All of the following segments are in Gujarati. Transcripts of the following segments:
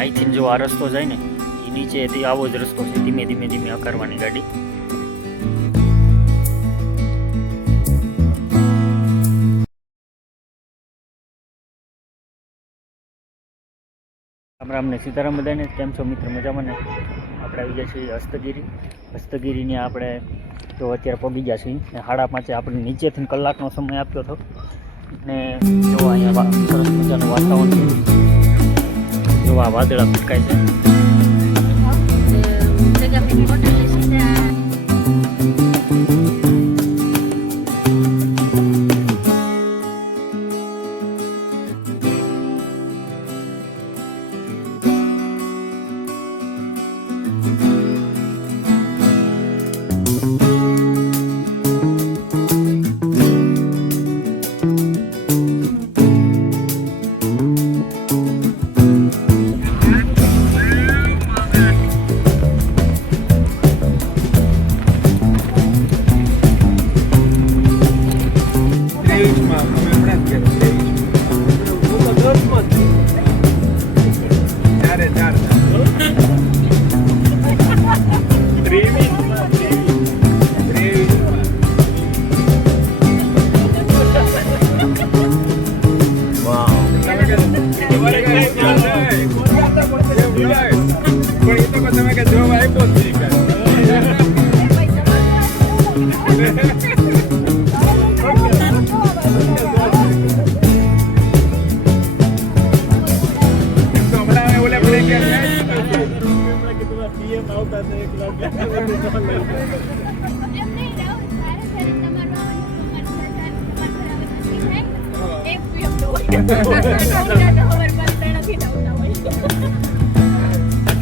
અહીંથી જો આ રસ્તો જાય ને એ નીચેથી આવો જ રસ્તો છે, ધીમે ધીમે ધીમે કરવાની ગાડી. રામ રામ ને સીતારામ બધાને, કેમ છો મિત્ર મજામાં ને? આપણે આવી ગયા છીએ હસ્તગીરી. હસ્તગીરીની આપણે જો અત્યારે પગી ગયા છીએ ને સાડા પાંચે આપણે નીચેથી કલાકનો સમય આપ્યો હતો. ને જો અહીંયા સરસ મજાનું વાતાવરણ જો આ વાદળા ફૂટકાય છે.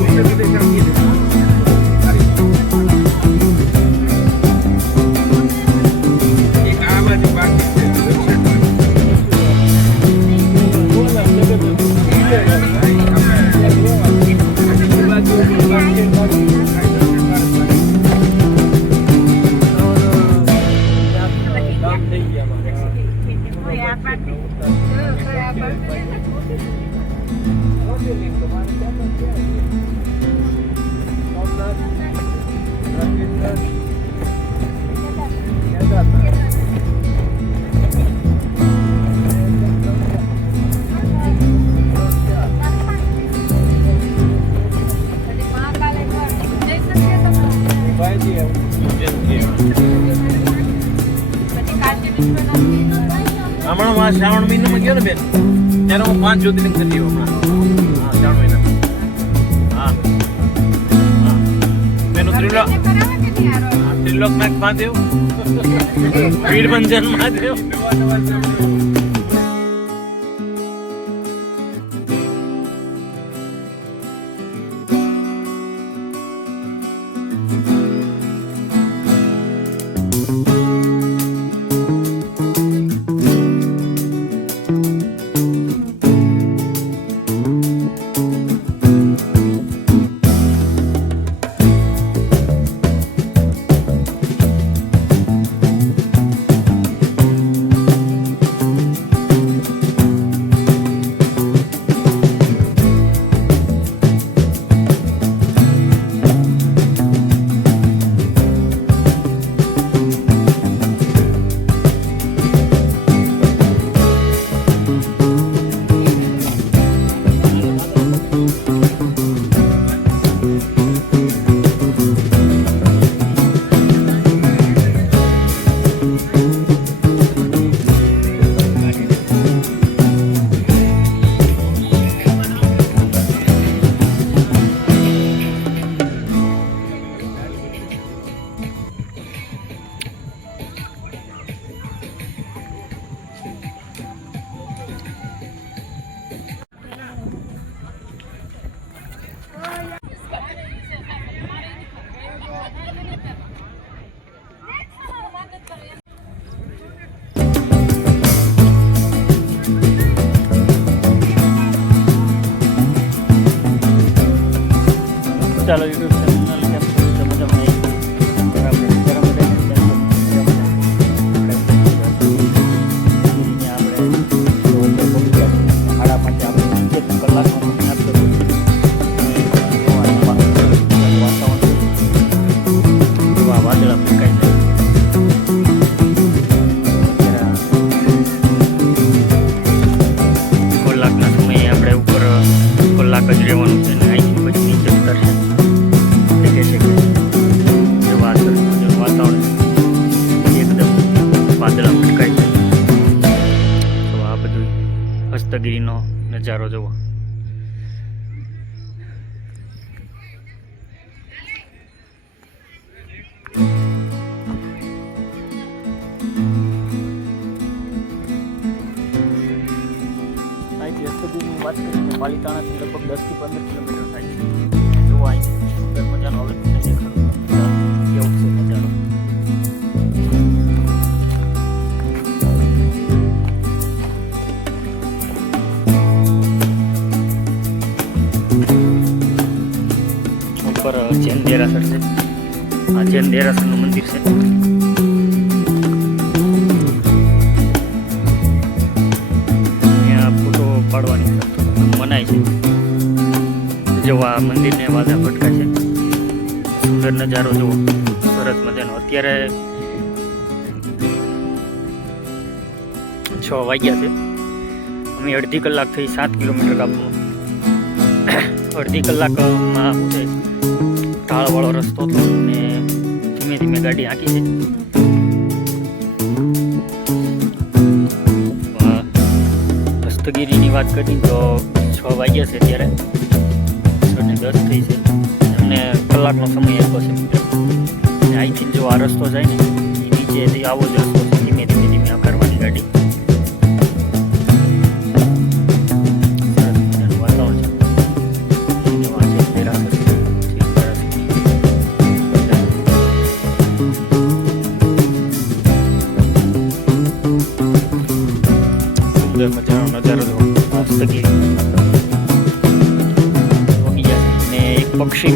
બધી ગયો ને બેન? ત્યારે હું પાંચ જ્યોતિર્લિંગ કરી આવ્યો હમણાં. હા શ્રાવણ મહિનામાં હા. હા. પેલું ત્રિલોક ત્રિલોકનાથ મહાદેવ. વીરભંજન મહાદેવ. હસ્તગીરીની વાત કરીએ તો પાલિતાણાથી લગભગ દસથી પંદર કિલોમીટર થાય છે. જોવો અહીં સુંદર મજાનો હવે તમને દેખાડું. છે ઉપર જૈન દેરાસર છે. આ જૈન દેરાસરનું જો આ મંદિરને વાદા ફટકા છે. સુંદર નજારો જુઓ. સરસ મજાનો. અત્યારે છ વાગ્યા છે. અમે અડધી કલાક થઈ સાત કિલોમીટર કાપવું અડધી કલાકમાં છે ઢાળવાળો રસ્તો હતો ને ધીમે ધીમે ગાડી હાંકી છે. હસ્તગીરીની વાત કરી તો છ વાગ્યા છે ત્યારે છ થઈ છે. અને કલાકનો સમય આપ્યો છે મિત્ર. અને અહીંથી જો આ રસ્તો જાય ને એ નીચેથી આવો જ રસ્તો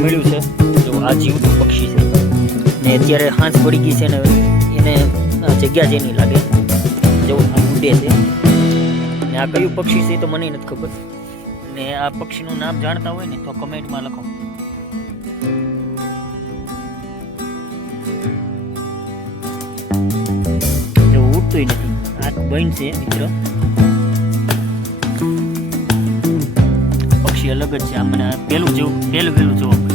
મળ્યું છે. જો આ જીવતું પક્ષી છે. ને અત્યારે હાંસ પડી ગઈ છે ને એને જગ્યા જગ્યા જેની લાગે. જવું આ છે. ને આ કયું પક્ષી છે તો મને નથી ખબર. ને આ પક્ષીનું નામ જાણતા હોય ને તો કમેન્ટમાં લખો. ઉડતું નથી. આ બન છે, મિત્ર. પક્ષી અલગ જ છે. આ મને પેલું જેવું, પેલું પેલું જોવા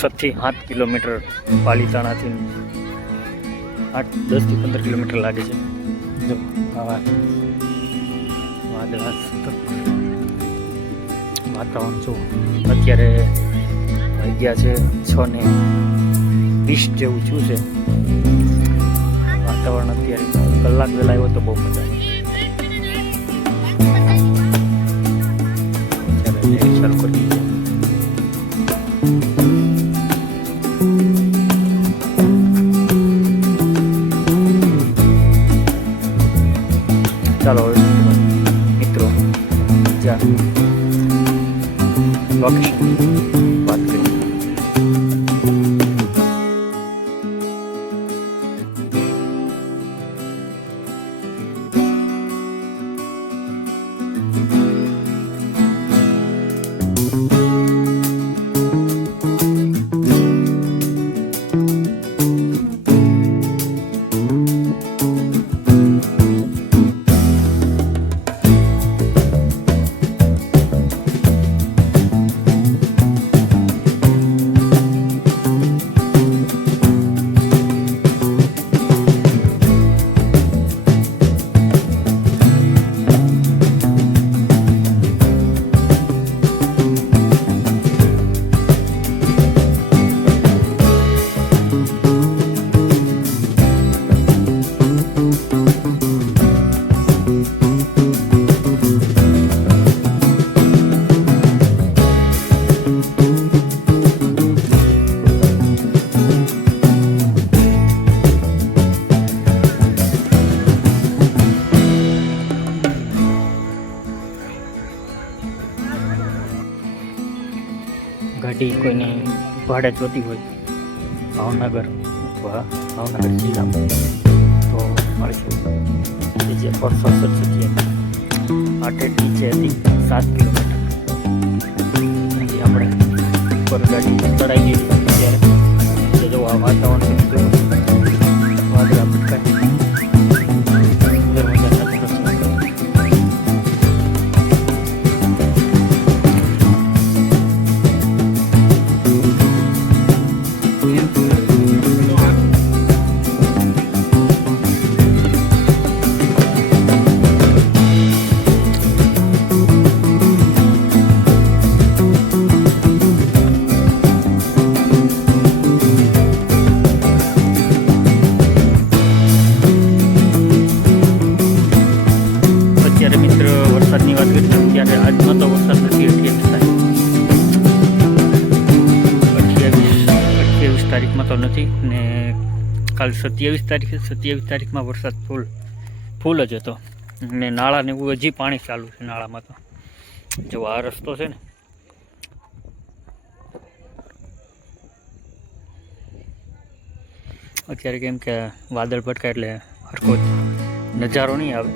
છ થી સાત કિલોમીટર પાલીતાણાથી આઠ, દસથી પંદર કિલોમીટર લાગે છે. આવા વાદળા વાતાવરણ જો અત્યારે વાગ્યા છે છ ને વીસ જેવું થયું છે. વાતાવરણ અત્યારે કલાક વહેલા આવ્યો તો બહુ મજા આવી અત્યારે Dankeschön. ગાડી કોઈને ભાડે જોતી હોય. ભાવનગર ભાવનગર જિલ્લામાં તો મળીશું. કે બસો પરસો સચીએ આટેટલી છે હતી, સાત કિલોમીટર. આપણે ઉપર ગાડી ચડાવી દીધી સત્યાવીસ તારીખે સત્યાવીસ તારીખમાં વરસાદ ફૂલ ફૂલ જ હતો. ને નાળાને એવું હજી પાણી ચાલુ છે નાળામાં તો. જો આ રસ્તો છે ને. અત્યારે કેમ કે વાદળ ભટકાય એટલે હરખો નજારો નહીં આવે.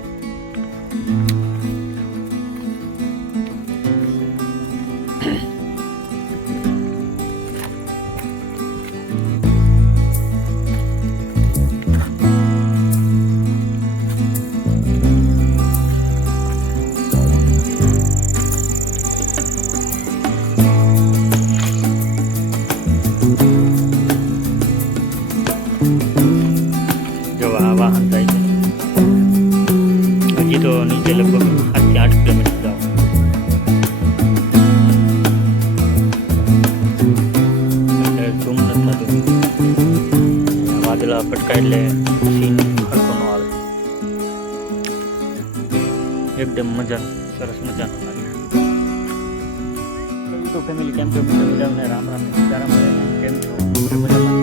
તો નીચે લગભગ સાતથી આઠ કિલોમીટર જાવ એટલે ઝૂમ નથી થતું વાદળા ફટકા એટલે એકદમ મજા, સરસ મજાનો લાગે તો ફેમિલી કેમ છો? બધાને રામ રામ. સીતારામ કેમ છો? મજામાં?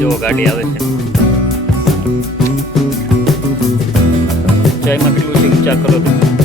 હજી જો ગાડી આવે છે. ચાયમાં કેટલું છે કરો તમે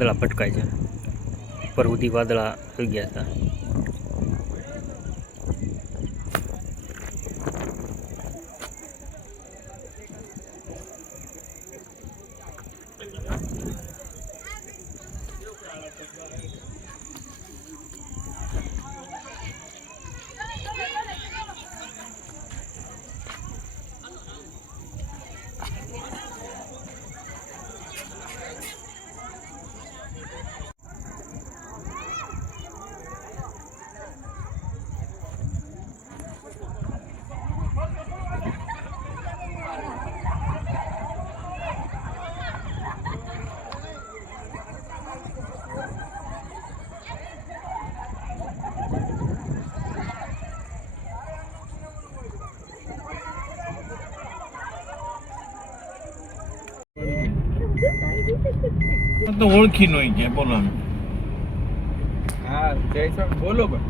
વાદળા ભટકાય છે. ઉપર સુધી વાદળા થઈ ગયા હતા. તો ઓળખી નહીં કે બોલો. હા જય સ્વામી બોલો ભાઈ